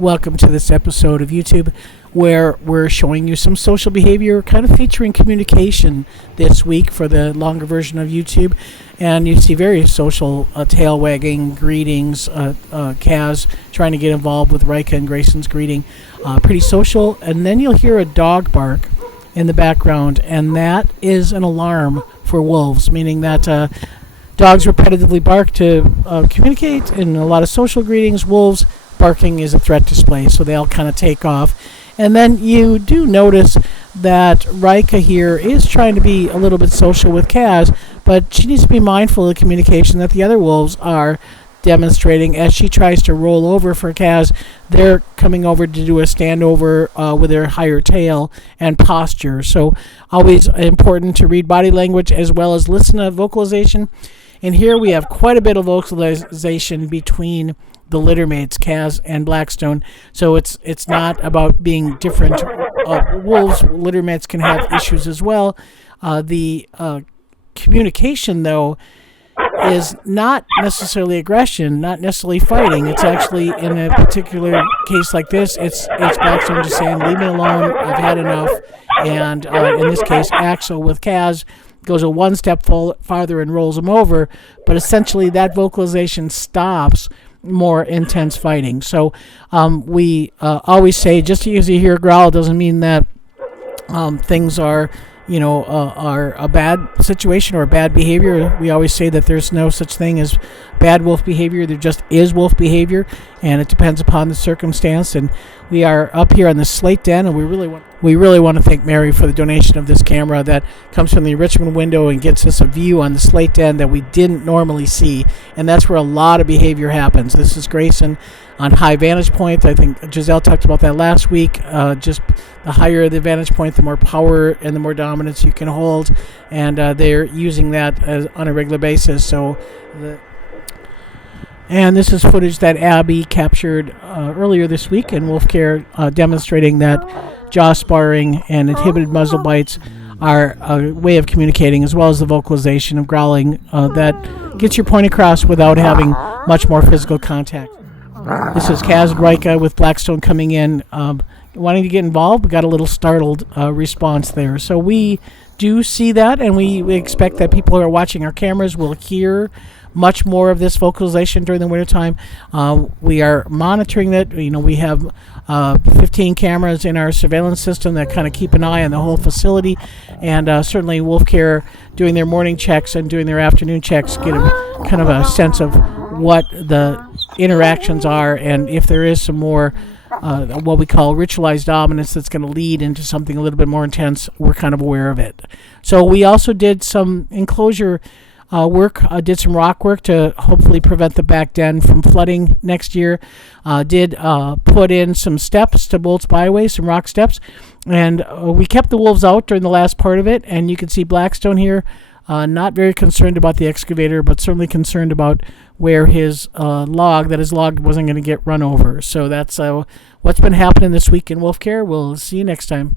Welcome to this episode of YouTube where we're showing you some social behavior, kind of featuring communication this week for the longer version of YouTube. And you see various social tail wagging, greetings, Kaz trying to get involved with Rika and Grayson's greeting. Pretty social. And then you'll hear a dog bark in the background, and that is an alarm for wolves, meaning that dogs repetitively bark to communicate. In a lot of social greetings, wolves barking is a threat display, so they'll kind of take off. And then you do notice that Rika here is trying to be a little bit social with Kaz, but she needs to be mindful of the communication that the other wolves are demonstrating as she tries to roll over for Kaz. They're coming over to do a standover with their higher tail and posture. So always important to read body language as well as listen to vocalization. And here we have quite a bit of vocalization between the littermates, Kaz and Blackstone. So it's not about being different. Wolves, littermates can have issues as well. The communication, though, is not necessarily aggression, not necessarily fighting. It's actually, in a particular case like this, it's Blackstone just saying, leave me alone, I've had enough. And in this case, Axel with Kaz goes a one step farther and rolls him over. But essentially, that vocalization stops more intense fighting. So we always say, just because you hear a growl doesn't mean that things are a bad situation or bad behavior. We always say that there's no such thing as bad wolf behavior. There just is wolf behavior, and it depends upon the circumstance. And we are up here on the slate den, and we really want to thank Mary for the donation of this camera that comes from the enrichment window and gets us a view on the slate den that we didn't normally see, and that's where a lot of behavior happens. This is Grayson on high vantage point. I think Giselle talked about that last week. Just the higher the vantage point, the more power and the more dominance you can hold, and they're using that on a regular basis. And this is footage that Abby captured earlier this week in Wolf Care, demonstrating that jaw sparring and inhibited muzzle bites are a way of communicating, as well as the vocalization of growling that gets your point across without having much more physical contact. This is Kaz and Rika with Blackstone coming in, wanting to get involved. We got a little startled response there. So we do see that, and we expect that people who are watching our cameras will hear much more of this vocalization during the wintertime. We are monitoring that. We have 15 cameras in our surveillance system that kind of keep an eye on the whole facility, and certainly Wolf Care doing their morning checks and doing their afternoon checks get a kind of a sense of what the interactions are, and if there is some more what we call ritualized dominance that's going to lead into something a little bit more intense, we're kind of aware of it. So we also did some enclosure work, did some rock work to hopefully prevent the back den from flooding next year. Did put in some steps to Bolt's Byway, some rock steps, and we kept the wolves out during the last part of it. And you can see Blackstone here, not very concerned about the excavator, but certainly concerned about where his log wasn't going to get run over. So that's what's been happening this week in Wolf Care. We'll see you next time.